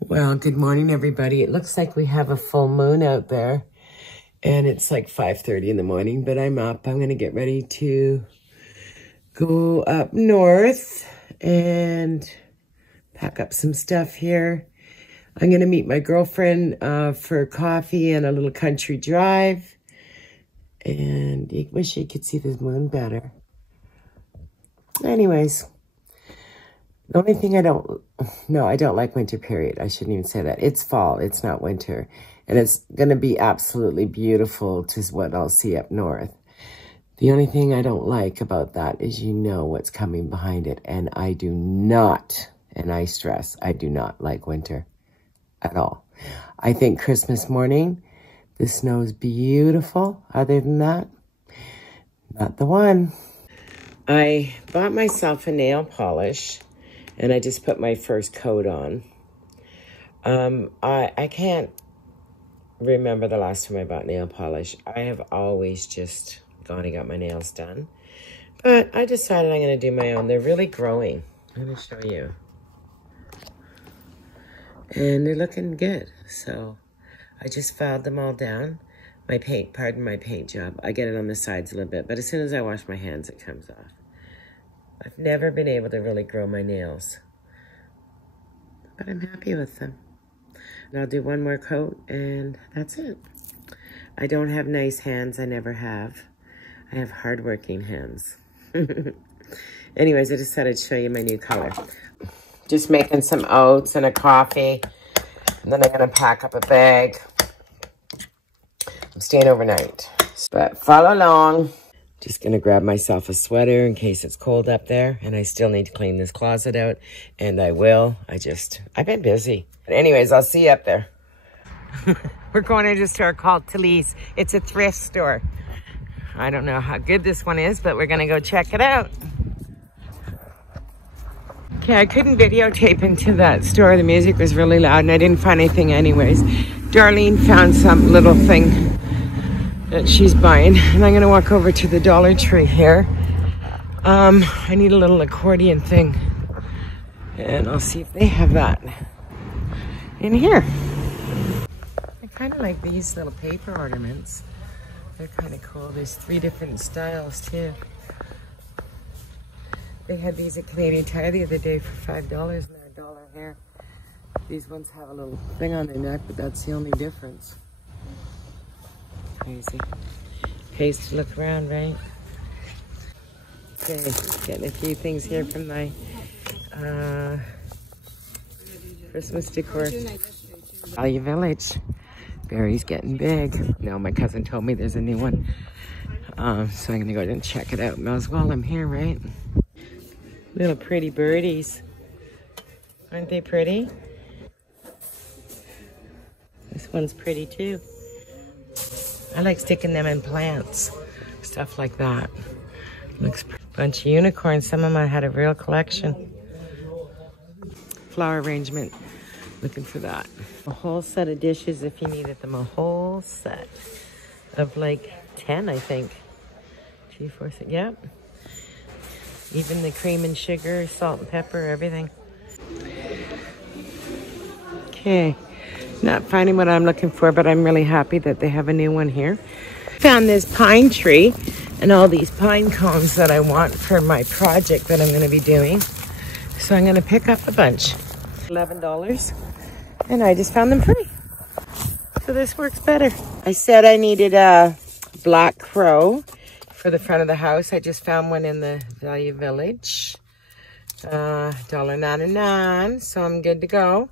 Well, good morning, everybody. It looks like we have a full moon out there, and it's like 5:30 in the morning, but I'm up. I'm going to get ready to go up north and pack up some stuff here. I'm going to meet my girlfriend for coffee and a little country drive, and I wish you could see the moon better. Anyways, the only thing I don't like winter, period. I shouldn't even say that. It's fall, it's not winter. And it's going to be absolutely beautiful to what I'll see up north. The only thing I don't like about that is you know what's coming behind it. And I do not, and I stress, I do not like winter at all. I think Christmas morning, the snow is beautiful. Other than that, not the one. I bought myself a nail polish. And I just put my first coat on. I can't remember the last time I bought nail polish. I have always just gone and got my nails done. But I decided I'm going to do my own. They're really growing. I'm going to show you. And they're looking good. So I just filed them all down. My paint, pardon my paint job. I get it on the sides a little bit. But as soon as I wash my hands, it comes off. I've never been able to really grow my nails, but I'm happy with them. And I'll do one more coat and that's it. I don't have nice hands. I never have. I have hardworking hands. Anyways, I decided to show you my new color. Just making some oats and a coffee. And then I'm going to pack up a bag. I'm staying overnight. But follow along. Just going to grab myself a sweater in case it's cold up there. And I still need to clean this closet out. And I will. I've been busy. But anyways, I'll see you up there. We're going into a store called Talise. It's a thrift store. I don't know how good this one is, but we're going to go check it out. Okay, I couldn't videotape into that store. The music was really loud and I didn't find anything anyways. Darlene found some little thing that she's buying, and I'm gonna walk over to the Dollar Tree here. I need a little accordion thing, and I'll see if they have that in here. I kind of like these little paper ornaments. They're kind of cool. There's 3 different styles too. They had these at Canadian Tire the other day for $5, and they're $1 here. These ones have a little thing on their neck, but that's the only difference. Crazy. Pays to look around, right? Okay, getting a few things here from my Christmas decor. Value Village. Barry's getting big. No, my cousin told me there's a new one. So I'm gonna go and check it out. Might as well, I'm here, right? Little pretty birdies. Aren't they pretty? This one's pretty too. I like sticking them in plants, stuff like that. Looks pretty. Bunch of unicorns. Some of them had a real collection. Flower arrangement. Looking for that. A whole set of dishes if you needed them. A whole set of like 10, I think. 2, 4, 6. Yep. Even the cream and sugar, salt and pepper, everything. Okay. Not finding what I'm looking for, but I'm really happy that they have a new one here. Found this pine tree and all these pine cones that I want for my project that I'm going to be doing. So I'm going to pick up a bunch. $11. And I just found them free. So this works better. I said I needed a black crow for the front of the house. I just found one in the Value Village. $1.99. So I'm good to go.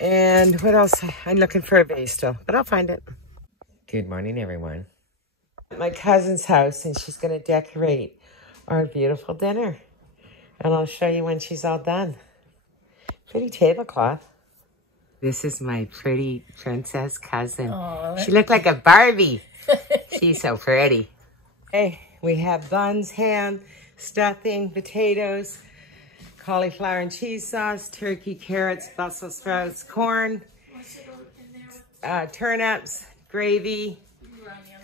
And what else? I'm looking for a vase still, but I'll find it. Good morning, everyone. At my cousin's house, and she's going to decorate our beautiful dinner. And I'll show you when she's all done. Pretty tablecloth. This is my pretty princess cousin. Aww. She looked like a Barbie. She's so pretty. Hey, we have buns, ham, stuffing, potatoes, cauliflower and cheese sauce, turkey, carrots, Brussels sprouts, corn, turnips, gravy,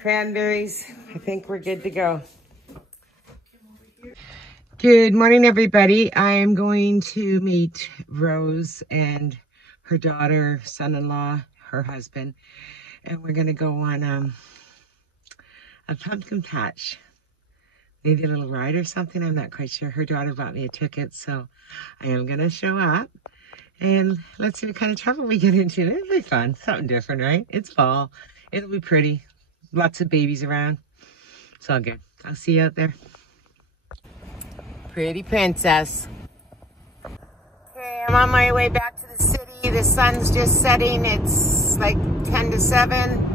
cranberries. I think we're good to go. Good morning, everybody. I am going to meet Rose and her daughter, son-in-law, her husband, and we're going to go on a pumpkin patch. Maybe a little ride or something. I'm not quite sure. Her daughter bought me a ticket, so I am going to show up. And let's see what kind of trouble we get into. It'll be fun. Something different, right? It's fall. It'll be pretty. Lots of babies around. It's all good. I'll see you out there. Pretty princess. Okay, I'm on my way back to the city. The sun's just setting. It's like 10 to 7.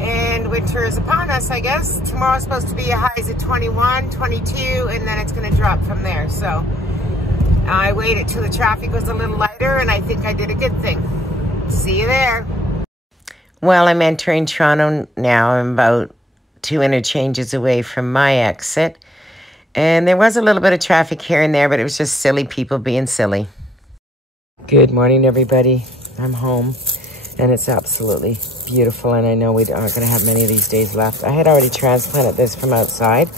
And winter is upon us, I guess. Tomorrow's supposed to be a highs of 21, 22, and then it's going to drop from there. So I waited till the traffic was a little lighter, and I think I did a good thing. See you there. Well, I'm entering Toronto now. I'm about 2 interchanges away from my exit. And there was a little bit of traffic here and there, but it was just silly people being silly. Good morning, everybody. I'm home. And it's absolutely beautiful, and I know we aren't going to have many of these days left. I had already transplanted this from outside,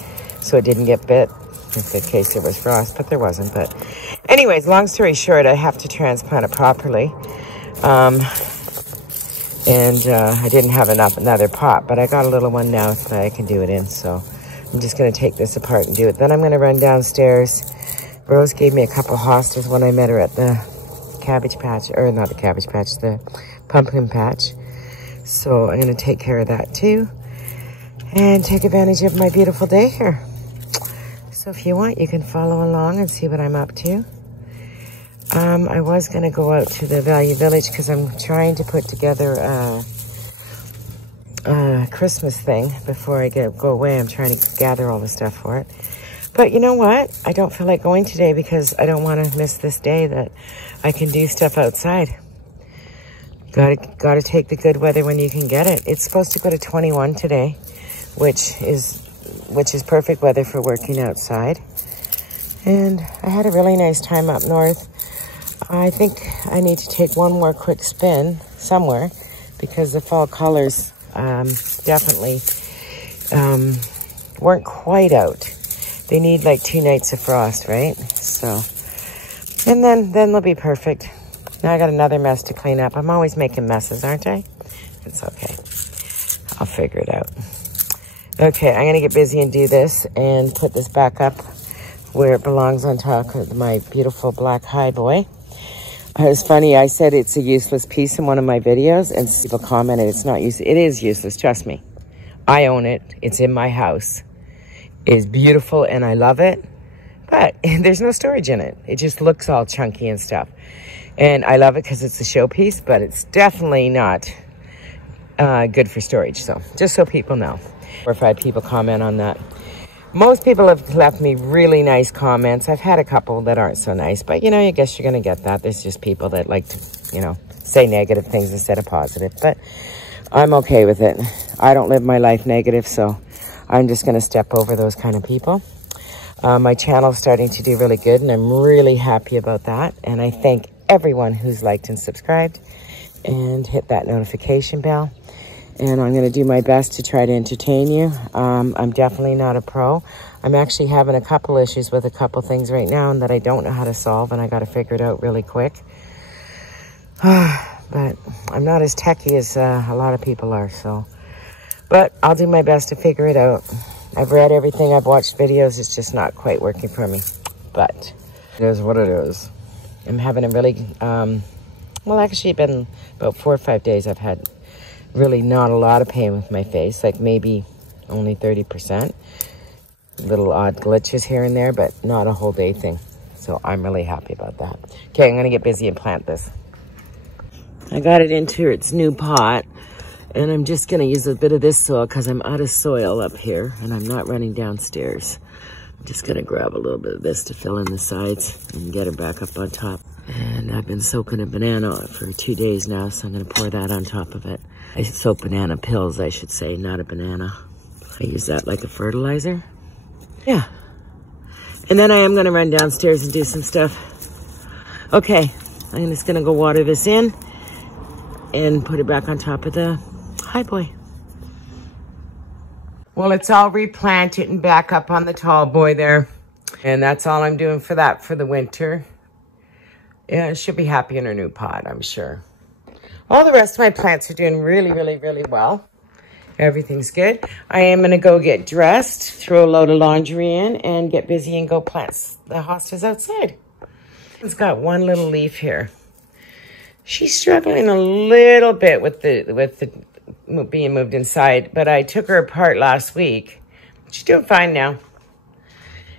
so it didn't get bit, in case there was frost, but there wasn't. But anyways, long story short, I have to transplant it properly. I didn't have another pot, but I got a little one now that I can do it in, so I'm just going to take this apart and do it. Then I'm going to run downstairs. Rose gave me a couple hostas when I met her at the cabbage patch, or not the cabbage patch, the pumpkin patch. So I'm going to take care of that too and take advantage of my beautiful day here. So if you want, you can follow along and see what I'm up to. I was going to go out to the Value Village because I'm trying to put together a Christmas thing before I go away. I'm trying to gather all the stuff for it. But you know what? I don't feel like going today because I don't want to miss this day that I can do stuff outside. Gotta take the good weather when you can get it. It's supposed to go to 21 today, which is perfect weather for working outside. And I had a really nice time up north. I think I need to take one more quick spin somewhere because the fall colors definitely weren't quite out. They need like 2 nights of frost, right? So, and then they'll be perfect. Now I got another mess to clean up. I'm always making messes, aren't I? It's okay. I'll figure it out. Okay, I'm going to get busy and do this and put this back up where it belongs on top of my beautiful black high boy. It was funny. I said it's a useless piece in one of my videos, and people commented it's not useless. It is useless, trust me. I own it. It's in my house. It is beautiful, and I love it. But there's no storage in it. It just looks all chunky and stuff. And I love it because it's a showpiece, but it's definitely not good for storage. So just so people know. 4 or 5 people comment on that. Most people have left me really nice comments. I've had a couple that aren't so nice, but you know, I guess you're going to get that. There's just people that like to, you know, say negative things instead of positive, but I'm okay with it. I don't live my life negative, so I'm just going to step over those kind of people. My channel's starting to do really good, and I'm really happy about that. And I thank everyone who's liked and subscribed and hit that notification bell. And I'm going to do my best to try to entertain you. I'm definitely not a pro. I'm actually having a couple issues with a couple things right now that I don't know how to solve, and I got to figure it out really quick. But I'm not as techy as a lot of people are, so. But I'll do my best to figure it out. I've read everything. I've watched videos. It's just not quite working for me. But it is what it is. I'm having a really, well, actually, it's been about 4 or 5 days I've had really not a lot of pain with my face, like maybe only 30%. Little odd glitches here and there, but not a whole day thing. So I'm really happy about that. Okay, I'm going to get busy and plant this. I got it into its new pot, and I'm just going to use a bit of this soil because I'm out of soil up here, and I'm not running downstairs. I'm just going to grab a little bit of this to fill in the sides and get it back up on top. And I've been soaking a banana for 2 days now, so I'm going to pour that on top of it. I soak banana pills, I should say, not a banana. I use that like a fertilizer. Yeah. And then I am going to run downstairs and do some stuff. Okay, I'm just going to go water this in and put it back on top of the high boy. Well, it's all replanted and back up on the tall boy there. And that's all I'm doing for that for the winter. Yeah, she'll be happy in her new pot, I'm sure. All the rest of my plants are doing really, really, really well. Everything's good. I am going to go get dressed, throw a load of laundry in, and get busy and go plant the hostas outside. It's got one little leaf here. She's struggling a little bit with the being moved inside, but I took her apart last week. She's doing fine now.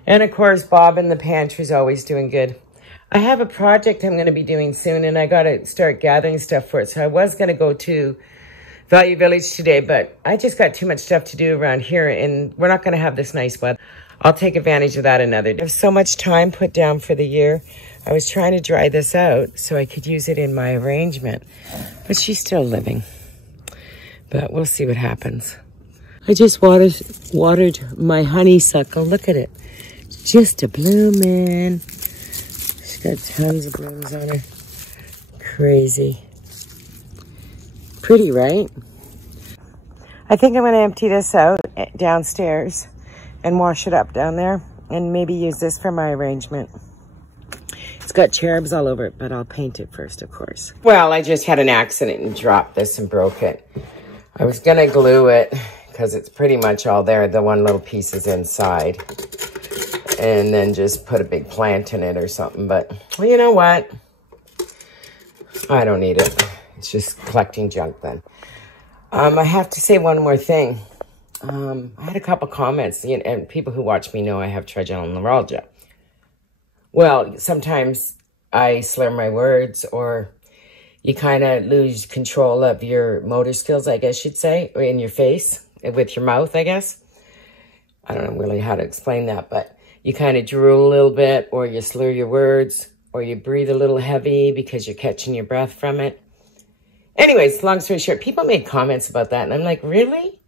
And of course, Bob in the pantry is always doing good. I have a project I'm going to be doing soon, and I got to start gathering stuff for it. So I was going to go to Value Village today, but I just got too much stuff to do around here, and we're not going to have this nice weather. I'll take advantage of that another day. I have so much time put down for the year. I was trying to dry this out so I could use it in my arrangement, but she's still living. But we'll see what happens. I just watered my honeysuckle. Look at it. Just a blooming. She's got tons of blooms on her. Crazy. Pretty, right? I think I'm going to empty this out downstairs and wash it up down there and maybe use this for my arrangement. It's got cherubs all over it, but I'll paint it first, of course. Well, I just had an accident and dropped this and broke it. I was going to glue it because it's pretty much all there. The one little piece is inside. And then just put a big plant in it or something. But, well, you know what? I don't need it. It's just collecting junk then. I have to say one more thing. I had a couple comments, and people who watch me know I have trigeminal neuralgia. Well, sometimes I slur my words, or you kind of lose control of your motor skills, I guess you'd say, or in your face, with your mouth, I guess. I don't know really how to explain that, but you kind of drool a little bit, or you slur your words, or you breathe a little heavy because you're catching your breath from it. Anyways, long story short, people made comments about that, and I'm like, really?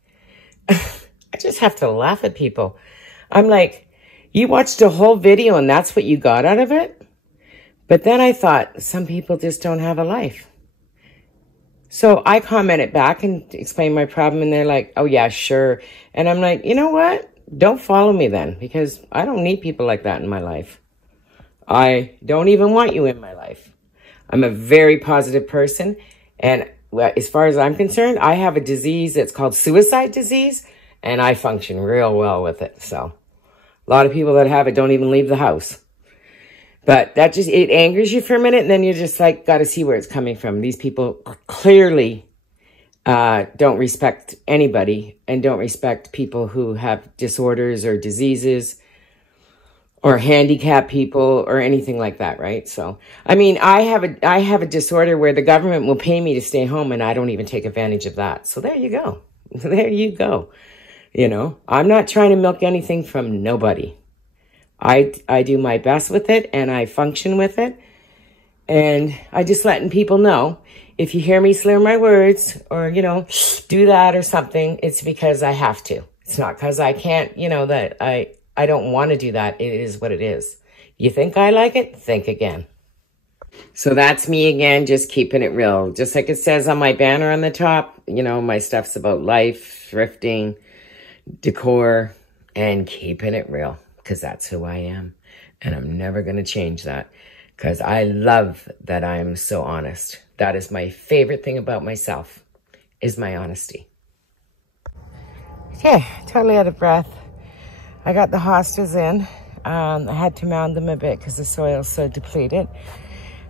I just have to laugh at people. I'm like, you watched a whole video and that's what you got out of it? But then I thought, some people just don't have a life. So I commented back and explained my problem, and they're like, oh yeah, sure. And I'm like, you know what? Don't follow me then, because I don't need people like that in my life. I don't even want you in my life. I'm a very positive person, and as far as I'm concerned, I have a disease that's called suicide disease, and I function real well with it. So a lot of people that have it don't even leave the house. But that just, it angers you for a minute, and then you're just like, got to see where it's coming from. These people clearly don't respect anybody, and don't respect people who have disorders or diseases or handicap people or anything like that, right? So, I mean, I have a disorder where the government will pay me to stay home, and I don't even take advantage of that. So there you go. There you go. You know, I'm not trying to milk anything from nobody. I do my best with it, and I function with it. And I just letting people know, if you hear me slur my words or, you know, do that or something, it's because I have to. It's not because I can't, you know, that I don't want to do that. It is what it is. You think I like it? Think again. So that's me again, just keeping it real. Just like it says on my banner on the top, you know, my stuff's about life, thrifting, decor, and keeping it real, because that's who I am. And I'm never going to change that, because I love that I am so honest. That is my favorite thing about myself, is my honesty. Okay, totally out of breath. I got the hostas in. I had to mound them a bit because the soil's so depleted.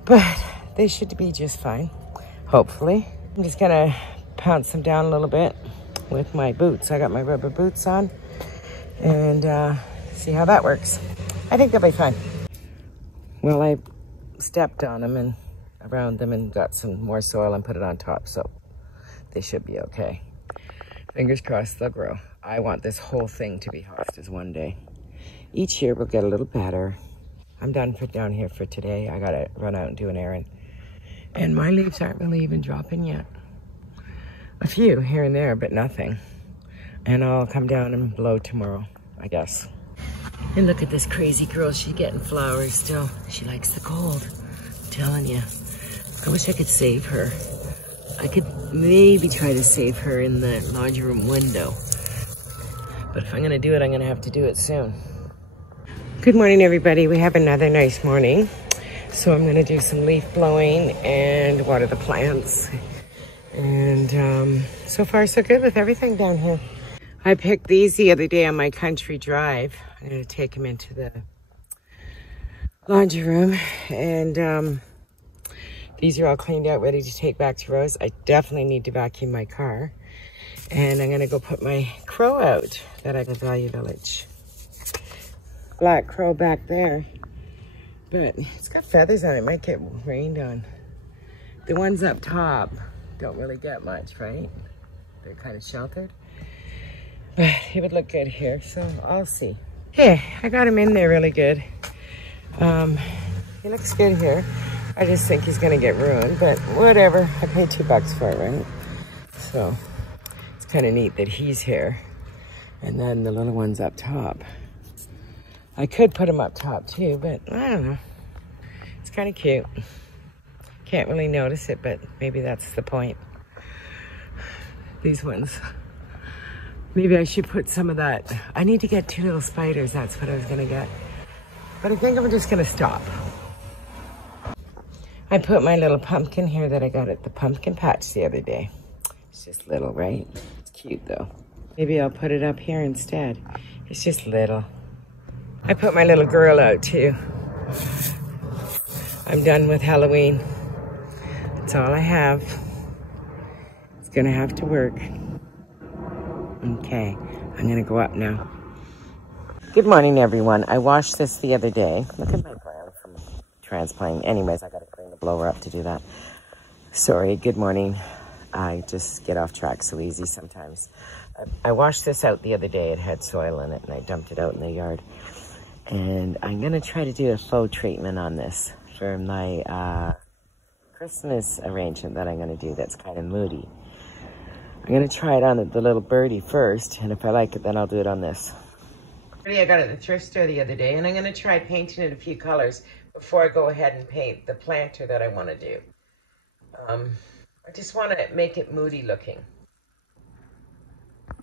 But they should be just fine, hopefully. I'm just going to pounce them down a little bit with my boots. I got my rubber boots on, and see how that works. I think they'll be fine. Well, I stepped on them and around them and got some more soil and put it on top, so they should be okay. Fingers crossed they'll grow. I want this whole thing to be hostas one day. Each year we'll get a little better. I'm done for down here for today. I gotta run out and do an errand. And my leaves aren't really even dropping yet. A few here and there, but nothing. And I'll come down and blow tomorrow, I guess. And look at this crazy girl. She's getting flowers still. She likes the cold. I'm telling you. I wish I could save her. I could maybe try to save her in the laundry room window. But if I'm gonna do it, I'm gonna have to do it soon. Good morning, everybody. We have another nice morning. So I'm gonna do some leaf blowing and water the plants. And so far so good with everything down here. I picked these the other day on my country drive. I'm gonna take them into the laundry room, and these are all cleaned out, ready to take back to Rose. I definitely need to vacuum my car. And I'm gonna go put my crow out that I got at Value Village. Black crow back there, but it's got feathers on it. Might get rained on. The ones up top don't really get much, right? They're kind of sheltered. But it would look good here, so I'll see. Hey, I got him in there really good. He looks good here. I just think he's gonna get ruined, but whatever. I paid $2 for it, right? So it's kind of neat that he's here. And then the little one's up top. I could put him up top too, but I don't know. It's kind of cute. Can't really notice it, but maybe that's the point. These ones. Maybe I should put some of that. I need to get 2 little spiders. That's what I was gonna get. But I think I'm just gonna stop. I put my little pumpkin here that I got at the pumpkin patch the other day. It's just little, right? It's cute though. Maybe I'll put it up here instead. It's just little. I put my little girl out too. I'm done with Halloween. That's all I have. It's gonna have to work. Okay, I'm gonna go up now. Good morning, everyone. I washed this the other day. Look at my brown from transplanting. Anyways, I gotta clean the blower up to do that. Sorry, good morning. I just get off track so easy sometimes. I washed this out the other day. It had soil in it and I dumped it out in the yard. And I'm gonna try to do a faux treatment on this for my Christmas arrangement that I'm gonna do that's kind of moody. I'm gonna try it on the little birdie first, and if I like it, then I'll do it on this. I got it at the thrift store the other day, and I'm gonna try painting it a few colors before I go ahead and paint the planter that I wanna do. I just wanna make it moody looking.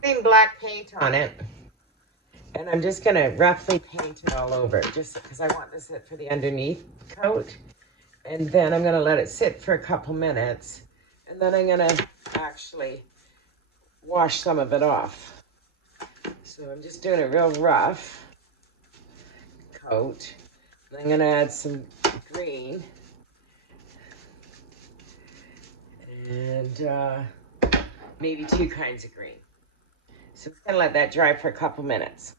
Putting black paint on it, and I'm just gonna roughly paint it all over, just because I want this for the underneath coat. And then I'm gonna let it sit for a couple minutes, and then I'm gonna actually wash some of it off. So I'm just doing a real rough coat. I'm gonna add some green. And maybe 2 kinds of green. So I'm gonna let that dry for a couple minutes.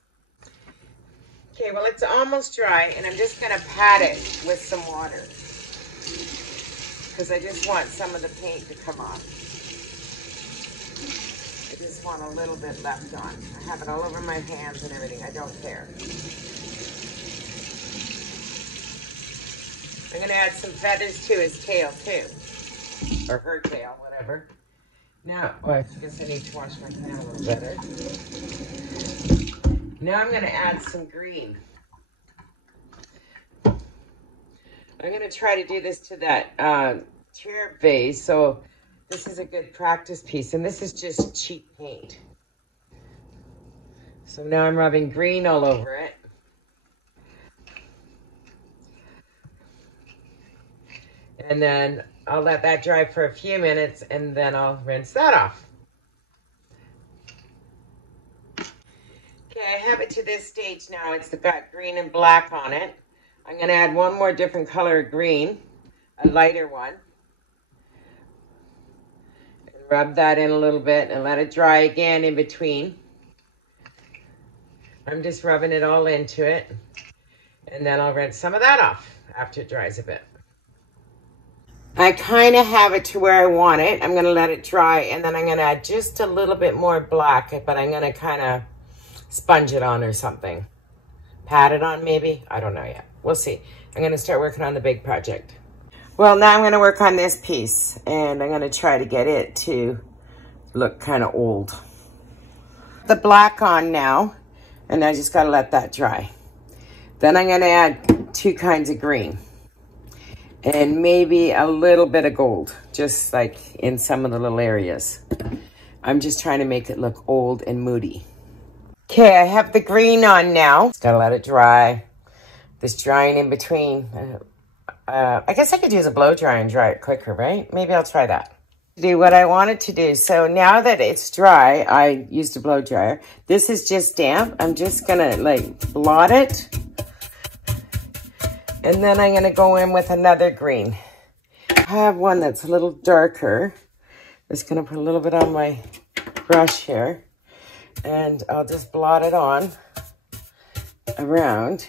Okay, well it's almost dry, and I'm just gonna pat it with some water, because I just want some of the paint to come off. I just want a little bit left on. I have it all over my hands and everything. I don't care. I'm gonna add some feathers to his tail too. Or her tail, whatever. Now, oh, I guess I need to wash my pan a little better. Now I'm gonna add some green. I'm gonna try to do this to that chair vase. So this is a good practice piece, and this is just cheap paint. So now I'm rubbing green all over it. And then I'll let that dry for a few minutes, and then I'll rinse that off. Okay, I have it to this stage now. It's got green and black on it. I'm gonna add one more different color of green, a lighter one. And rub that in a little bit and let it dry again in between. I'm just rubbing it all into it. And then I'll rinse some of that off after it dries a bit. I kind of have it to where I want it. I'm gonna let it dry, and then I'm gonna add just a little bit more black, but I'm gonna kind of sponge it on or something. Pat it on maybe, I don't know yet. We'll see. I'm gonna start working on the big project. Well, now I'm gonna work on this piece, and I'm gonna try to get it to look kind of old. The black on now, and I just gotta let that dry. Then I'm gonna add 2 kinds of green. And maybe a little bit of gold, just like in some of the little areas. I'm just trying to make it look old and moody. Okay, I have the green on now. Just gotta let it dry. This drying in between, I guess I could use a blow dryer and dry it quicker, right? Maybe I'll try that. Do what I wanted to do. So now that it's dry, I used a blow dryer. This is just damp. I'm just gonna like blot it. And then I'm gonna go in with another green. I have one that's a little darker. Just gonna put a little bit on my brush here. And I'll just blot it on around.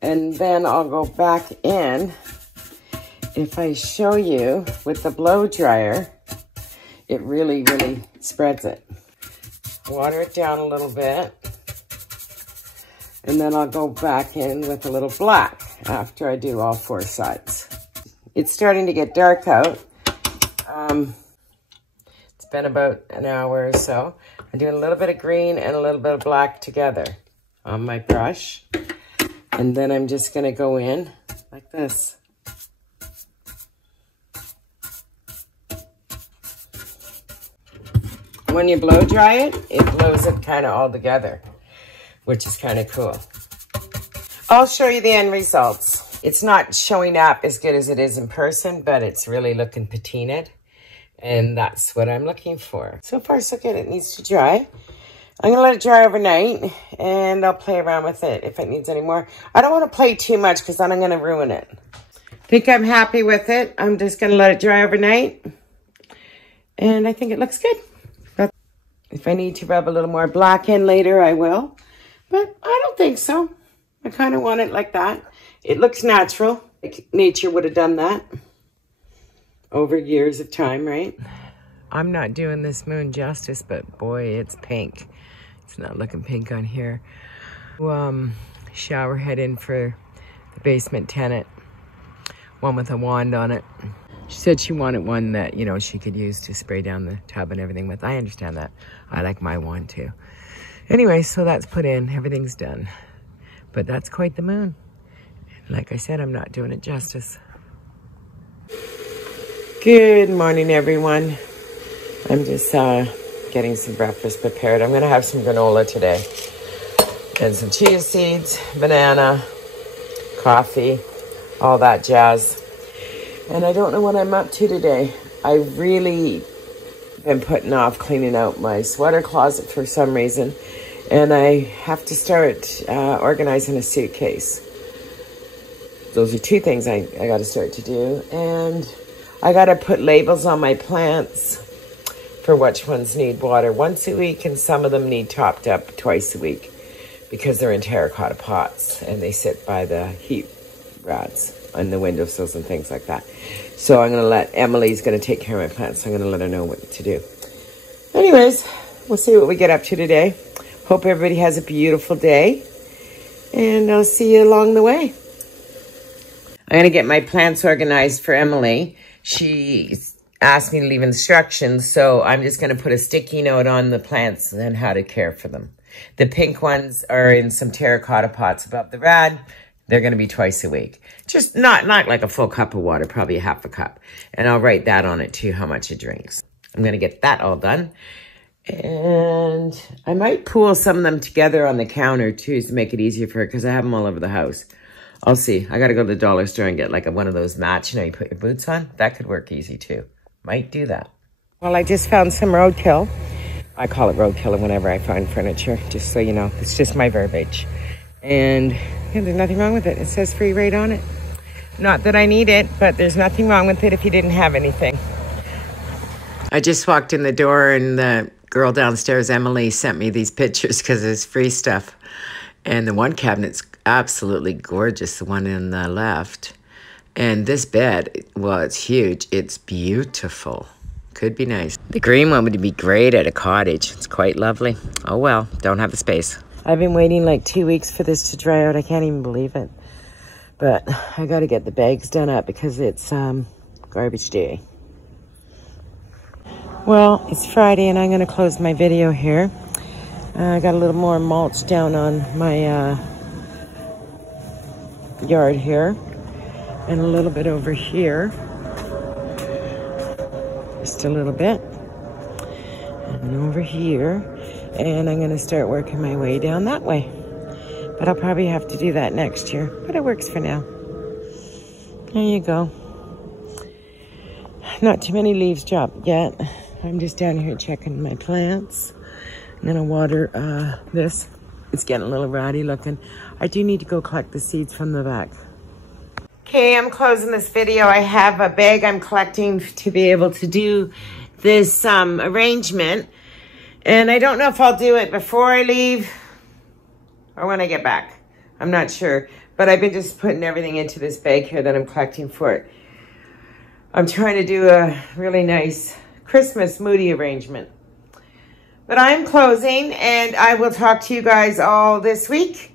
And then I'll go back in. If I show you with the blow dryer, it really, really spreads it. Water it down a little bit. And then I'll go back in with a little black after I do all 4 sides. It's starting to get dark out. It's been about an hour or so. I'm doing a little bit of green and a little bit of black together on my brush. And then I'm just gonna go in like this. When you blow dry it, it blows it kind of all together, which is kind of cool. I'll show you the end results. It's not showing up as good as it is in person, but it's really looking patinaed. And that's what I'm looking for. So far, so good. It needs to dry. I'm going to let it dry overnight, and I'll play around with it if it needs any more. I don't want to play too much because then I'm going to ruin it. I think I'm happy with it. I'm just going to let it dry overnight. And I think it looks good. If I need to rub a little more black in later, I will. But I don't think so. I kind of want it like that. It looks natural. Like nature would have done that over years of time, right? I'm not doing this moon justice, but boy, it's pink. It's not looking pink on here. Shower head in for the basement tenant. One with a wand on it. She said she wanted one that, you know, she could use to spray down the tub and everything with. I understand that. I like my wand too. Anyway, so that's put in. Everything's done. But that's quite the moon. And like I said, I'm not doing it justice. Good morning, everyone. I'm just getting some breakfast prepared. I'm going to have some granola today. And some chia seeds, banana, coffee, all that jazz. And I don't know what I'm up to today. I really been putting off cleaning out my sweater closet for some reason. And I have to start organizing a suitcase. Those are 2 things I got to start to do. And I got to put labels on my plants for which ones need water once a week. And some of them need topped up twice a week because they're in terracotta pots. And they sit by the heat rods on the windowsills and things like that. So I'm going to let Emily's going to take care of my plants. So I'm going to let her know what to do. Anyways, we'll see what we get up to today. Hope everybody has a beautiful day. And I'll see you along the way. I'm going to get my plants organized for Emily. She asked me to leave instructions. So I'm just going to put a sticky note on the plants and how to care for them. The pink ones are in some terracotta pots above the rad. They're going to be twice a week. Just not like a full cup of water, probably a half a cup. And I'll write that on it too, how much it drinks. I'm going to get that all done. And I might pool some of them together on the counter too to make it easier for her because I have them all over the house. I'll see. I got to go to the dollar store and get like one of those mats, you know, you put your boots on. That could work easy too. Might do that. Well, I just found some roadkill. I call it roadkill whenever I find furniture, just so you know. It's just my verbiage. And yeah, there's nothing wrong with it. It says free rate on it. Not that I need it, but there's nothing wrong with it if you didn't have anything. I just walked in the door and the girl downstairs, Emily, sent me these pictures because it's free stuff. And the one cabinet's absolutely gorgeous, the one in the left. And this bed, well, it's huge. It's beautiful. Could be nice. The green one would be great at a cottage. It's quite lovely. Oh, well, don't have the space. I've been waiting like 2 weeks for this to dry out. I can't even believe it. But I got to get the bags done up because it's garbage day. Well, it's Friday and I'm going to close my video here. I got a little more mulch down on my yard here. And a little bit over here. Just a little bit. And over here. And I'm going to start working my way down that way. But I'll probably have to do that next year. But it works for now. There you go. Not too many leaves dropped yet. I'm just down here checking my plants. I'm gonna water this. It's getting a little ratty looking. I do need to go collect the seeds from the back. Okay, I'm closing this video. I have a bag I'm collecting to be able to do this arrangement. And I don't know if I'll do it before I leave or when I get back. I'm not sure. But I've been just putting everything into this bag here that I'm collecting for it. I'm trying to do a really nice Christmas moody arrangement. But I'm closing, and I will talk to you guys all this week.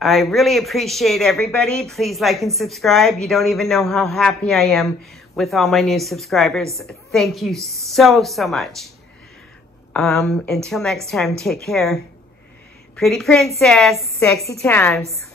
I really appreciate everybody. Please like and subscribe. You don't even know how happy I am with all my new subscribers. Thank you so, so much. Until next time, take care. Pretty princess, sexy times.